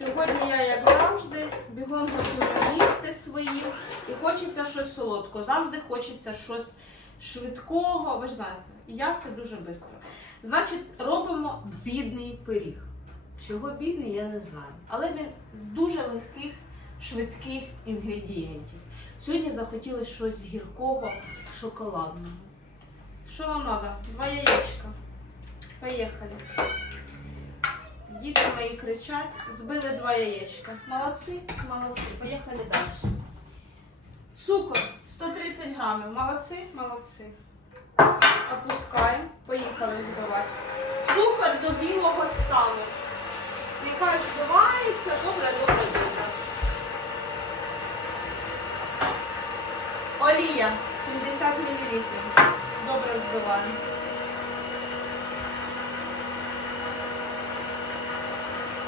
Сьогодні я, як завжди, бігом готую їсти свої і хочеться щось солодкого. Завжди хочеться щось швидкого. Ви ж знаєте, я це дуже швидко. Значить, робимо бідний пиріг. Чого бідний, я не знаю. Але він з дуже легких, швидких інгредієнтів. Сьогодні захотілося щось гіркого, шоколадного. Що вам треба? Два яєчка. Поїхали. Діти мої кричать, збили два яєчка. Молодці, молодці. Поїхали далі. Цукор 130 грамів. Молодці, молодці. Опускаємо. Поїхали збивати. Цукор до білого стану. Нехай взивається, добре, добре, добре. Олія 70 мл. Добре взбиваємо.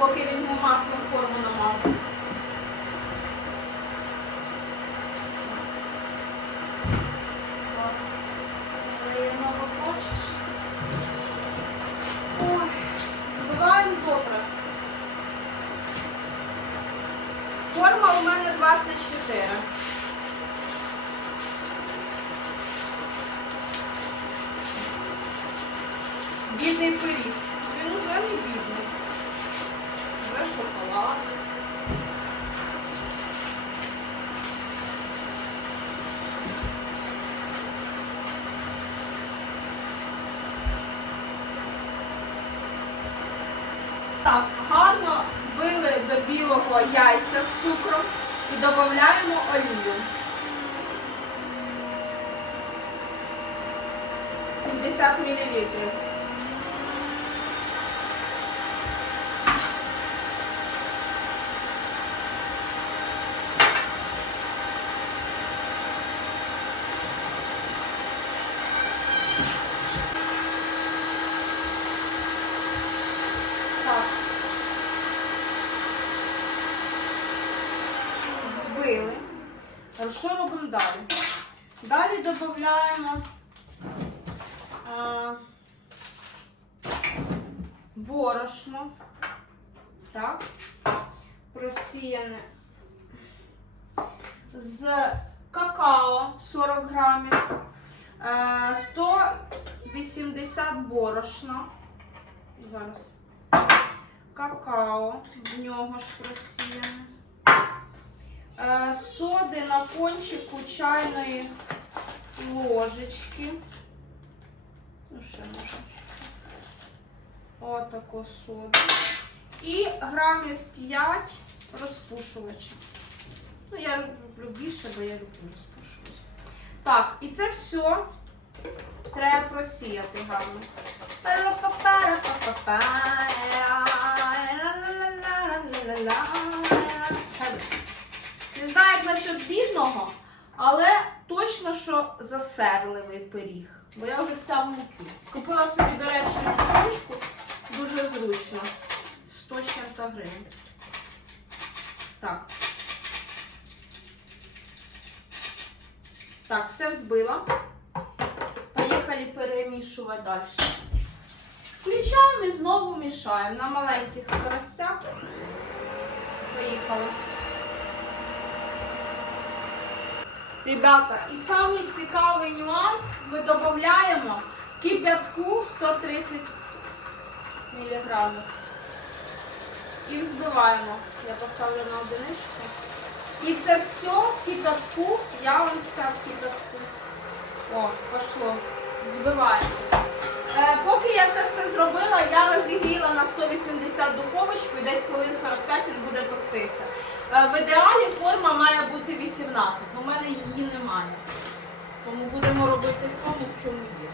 Поки візьму маслом форму почеш. Ой, збиваємо добре. Форма у мене 24. Бідний пиріг. Він уже не бідний. Шоколад. Так, гарно збили до білого яйця з цукром і додаємо олію. 70 мл. Так. Збили. А Що робимо далі? Далі додаємо борошно. Так. Просіяне з какао 40 грамів, е, 180 борошна. Зараз какао, в нього ж просіяне. Е, Соди на кончику чайної ложечки. Ну, ще можна. Отако соду. І грамів 5 розпушувача. Ну, я люблю більше, бо я люблю розпушувач. Так, і це все треба просіяти гарно. Не знаю, як насчет бідного, але точно, що засерливий пиріг. Бо я вже вся в муки. Купила собі, до речі, цю дуже зручно. 100 чим-то гривень. Так. Так, все взбила. Поїхали перемішувати далі. Включаємо і знову мішаємо на маленьких скоростях. Поїхали. Ребята, і самий цікавий нюанс ми додаємо кип'ятку 130 мг. І взбиваємо. Я поставлю на одиничку. І це все в кипятку, я вам вся в кипятку. О, пішло. Збиваємо. Е, поки я це все зробила, я розігріла на 180 духовочку і десь хвилин 45 він буде топтися. Е, ідеалі форма має бути 18, але в мене її немає. Тому будемо робити в тому, в чому є.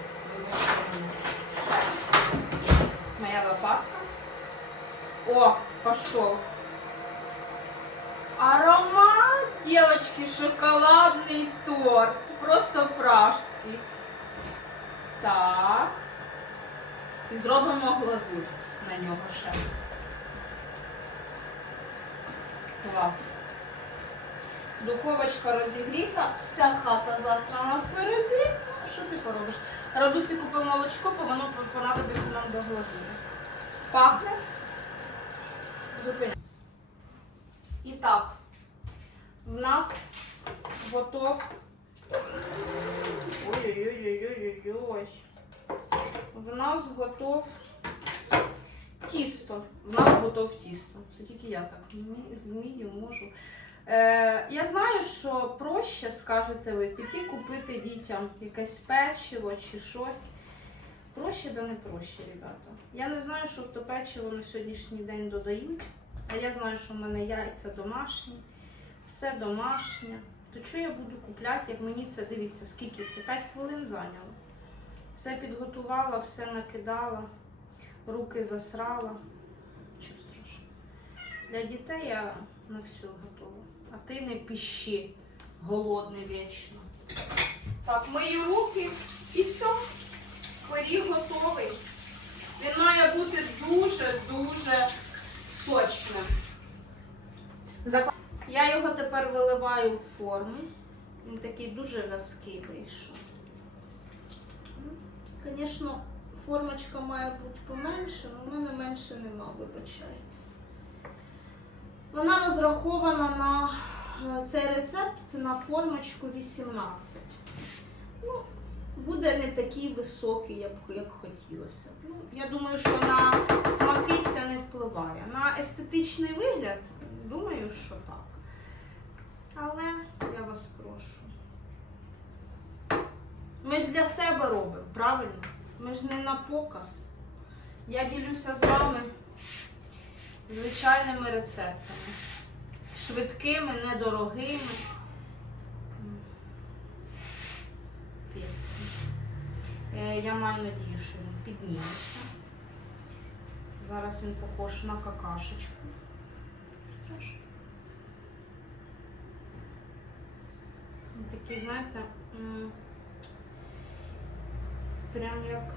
Моя лопатка. О, пішов. Аромат, девочки, шоколадний торт. Просто пражський. Так. І зробимо глазурь на нього ще. Клас. Духовочка розігріта, вся хата засрана в перезі. Ну, Що ти поробиш? Радусі купив молочко, бо воно понадобиться нам до глазурі. Пахне? Зупиняй. І так, в нас готов. Ой-ой-ой-ой-ой-ой. В нас готов тісто. В нас готов тісто. Це тільки я так вмі- вмію, можу. Е, я знаю, що проще, скажете ви, піти купити дітям якесь печиво чи щось. Проще, да не проще, ребята. Я не знаю, що в то печиво на сьогоднішній день додають. А я знаю, що в мене яйця домашні, все домашнє. То що я буду купляти, як мені це дивіться, скільки це? 5 хвилин зайняло. Все підготувала, все накидала, руки засрала. Чого страшного. Для дітей я на все готова. А ти не піщи, голодний вічно. Так, мої руки і все. Пиріг готовий. Він має бути дуже-дуже сочним. Я його тепер виливаю в форму. Він такий дуже в'язкий вийшов. Звісно, формочка має бути поменше, але в мене менше нема, вибачайте. Вона розрахована на е, цей рецепт на формочку 18. Ну, буде не такий високий, як, як хотілося. Ну, я думаю, що на смаки це не впливає. На естетичний вигляд, думаю, що так. Але я вас прошу. Ми ж для себе робимо, правильно? Ми ж не на показ. Я ділюся з вами звичайними рецептами. Швидкими, недорогими. Е, Я маю надію, що він підніметься. Зараз він похож на какашечку. Такий, знаєте, прям як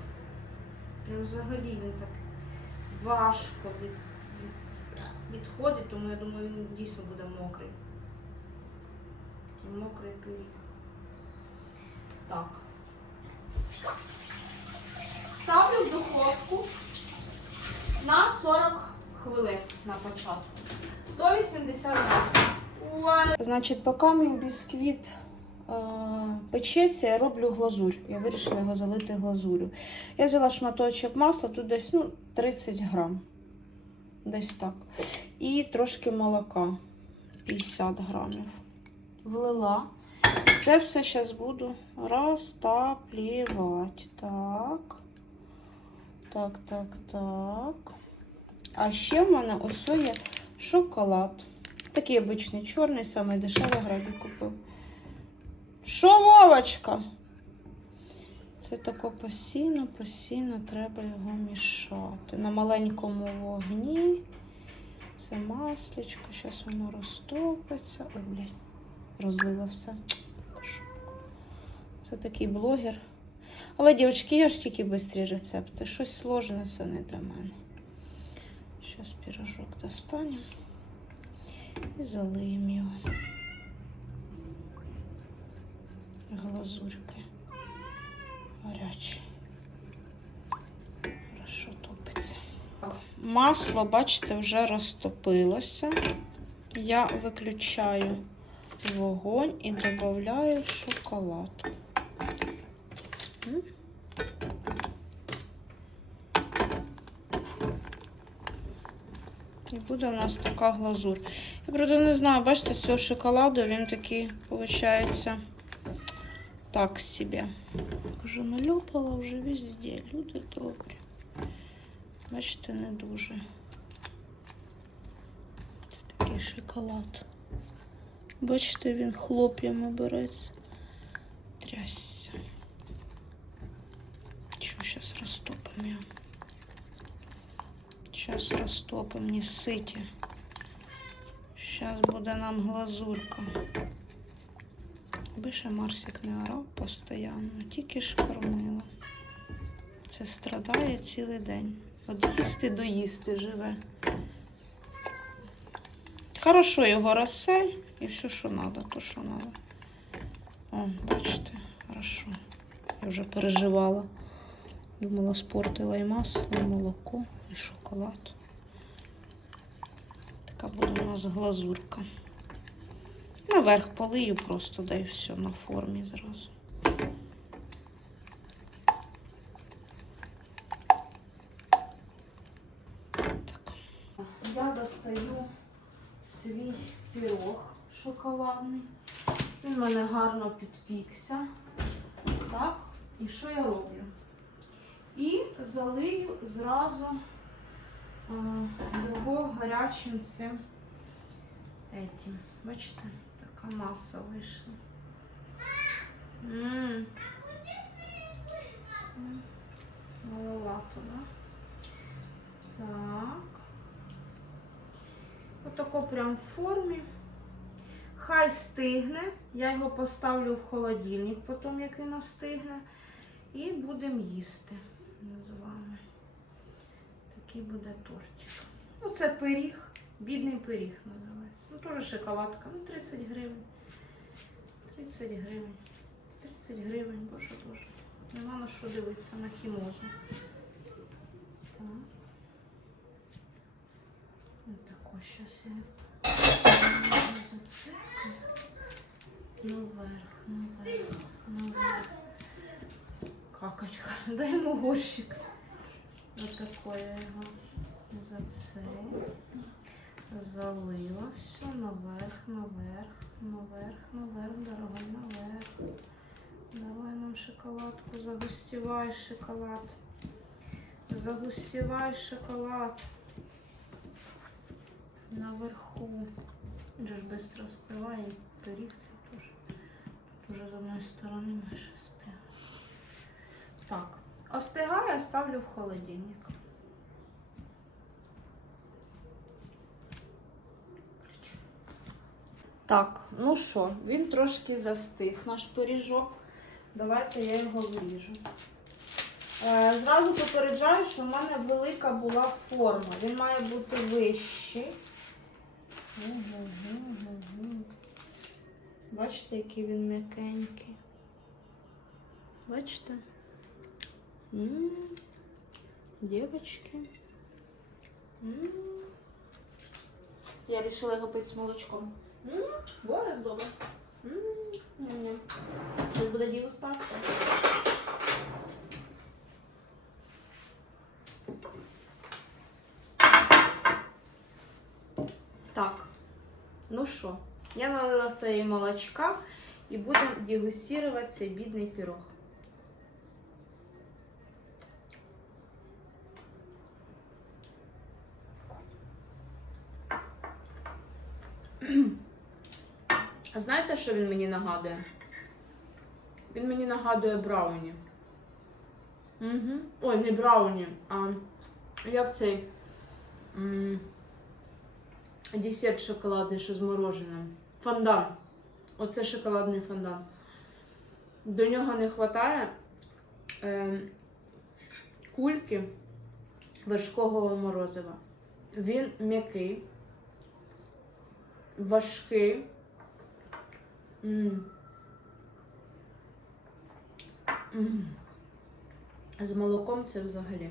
прям взагалі він так важко від, відходить, тому я думаю, він дійсно буде мокрий. Такий мокрий пиріг. Так. Ставлю в духовку на 40 хвилин на початку. 180 градусів. Значить, поки мій бісквіт е, печеться, я роблю глазурь. Я вирішила його залити глазурю. Я взяла шматочок масла, тут десь ну, 30 грам. Десь так. І трошки молока 50 грамів. Влила. Це все зараз буду розтаплювати. Так. Так, так, так. А ще в мене ось є шоколад. Такий обичний чорний, самий дешевий граді купив. Що, Вовочка? Це тако постійно, постійно треба його мішати. На маленькому вогні. Це маслечко, зараз воно розтопиться. Ой, блядь, розлила все. Це такий блогер. Але, дівчатки, я ж тільки швидкі рецепти. Щось сложне це не для мене. Зараз пірожок достанемо і залиємо його. Глазурьки гарячі. Хорошо топиться. Масло, бачите, вже розтопилося. Я виключаю вогонь і додаю шоколад. І буде у нас така глазур. Я правда не знаю, бачите, з цього шоколаду він такий, виходить, так собі. Вже налюпала вже везде. Люди добрі. Бачите, не дуже. Це такий шоколад. Бачите, він хлоп'ями береться. Трясся. Що, зараз розтопимо його. Зараз розтопимо, не ситі. Зараз буде нам глазурка. Аби ще Марсик не орав постійно, тільки ж кормила. Це страдає цілий день. От їсти доїсти живе. Хорошо його розсель і все, що треба, то що треба. О, бачите, хорошо. Я вже переживала. Думала, спортила і масло, і молоко, і шоколад. Така буде у нас глазурка. Наверх полию просто, да і все на формі зразу. Я достаю свій пірог шоколадний. Він в мене гарно підпікся. Так, і що я роблю? І залию зразу його гарячим цим етім. Бачите, така маса вийшла. Ммм. Маловато, да? Так. Отако прям в формі. Хай стигне. Я його поставлю в холодильник, потім як він остигне. І будемо їсти з вами. Такий буде тортик. Ну, це пиріг. Бідний пиріг називається. Ну, теж шоколадка. Ну, 30 гривень. 30 гривень. 30 гривень, боже боже. Нема на що дивитися на хімозу. Так. Отако щас я зациклю. Наверх, наверх, наверх. Какочка. Дай йому горщик. Отако я його це. Залила все наверх, наверх, наверх, наверх, дорогой, наверх. Давай нам шоколадку, загустівай шоколад. Загустівай шоколад. Наверху. Він ж швидко остиває, і це теж. Тут уже з одної сторони майже стиг. Так, остигає, ставлю в холодильник. Так, ну що, він трошки застиг, наш пиріжок. Давайте я його виріжу. Е, Зразу попереджаю, що в мене велика була форма. Він має бути вищий. Гу-гу-гу-гу-гу. Бачите, який він м'якенький. Бачите? М, Дівочки. Я вирішила його пити з молочком. Боже, добре. Зараз буде дегустація. Так, ну що, я налила своє молочка і будемо дегустувати цей бідний пірог. А Знаєте, що він мені нагадує? Він мені нагадує брауні. Угу. Ой, не брауні, а як цей м, десерт шоколадний, що з мороженим. Фондан. Оце шоколадний фондан. До нього не вистачає е, кульки вершкового морозива. Він м'який, важкий. З молоком це взагалі.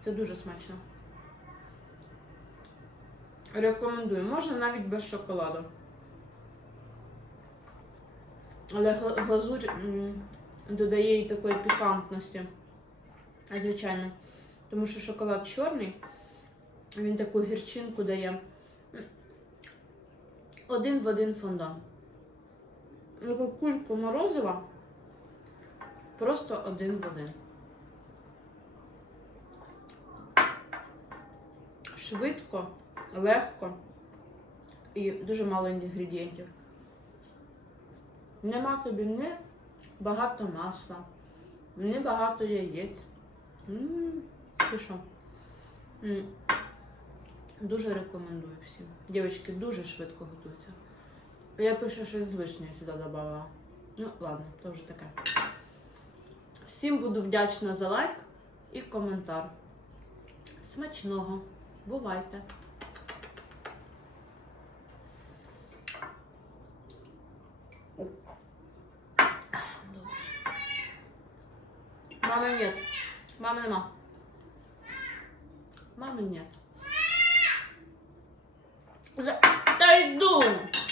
Це дуже смачно. Рекомендую. Можна навіть без шоколаду. Але гла- глазурь додає їй такої пікантності. Звичайно. Тому що шоколад чорний, він таку гірчинку дає. Один в один фондан. Таку кульку морозива просто один в один. Швидко, легко і дуже мало інгредієнтів. Нема тобі ні багато масла, ні багато яєць. М, Ти що? Дуже рекомендую всім. Дівчатки дуже швидко готуються. Я пишу щось з сюди додавала. Ну, ладно, то вже таке. Всім буду вдячна за лайк і коментар. Смачного! Бувайте! Мами нет. Мами нема. Мами нет. Third.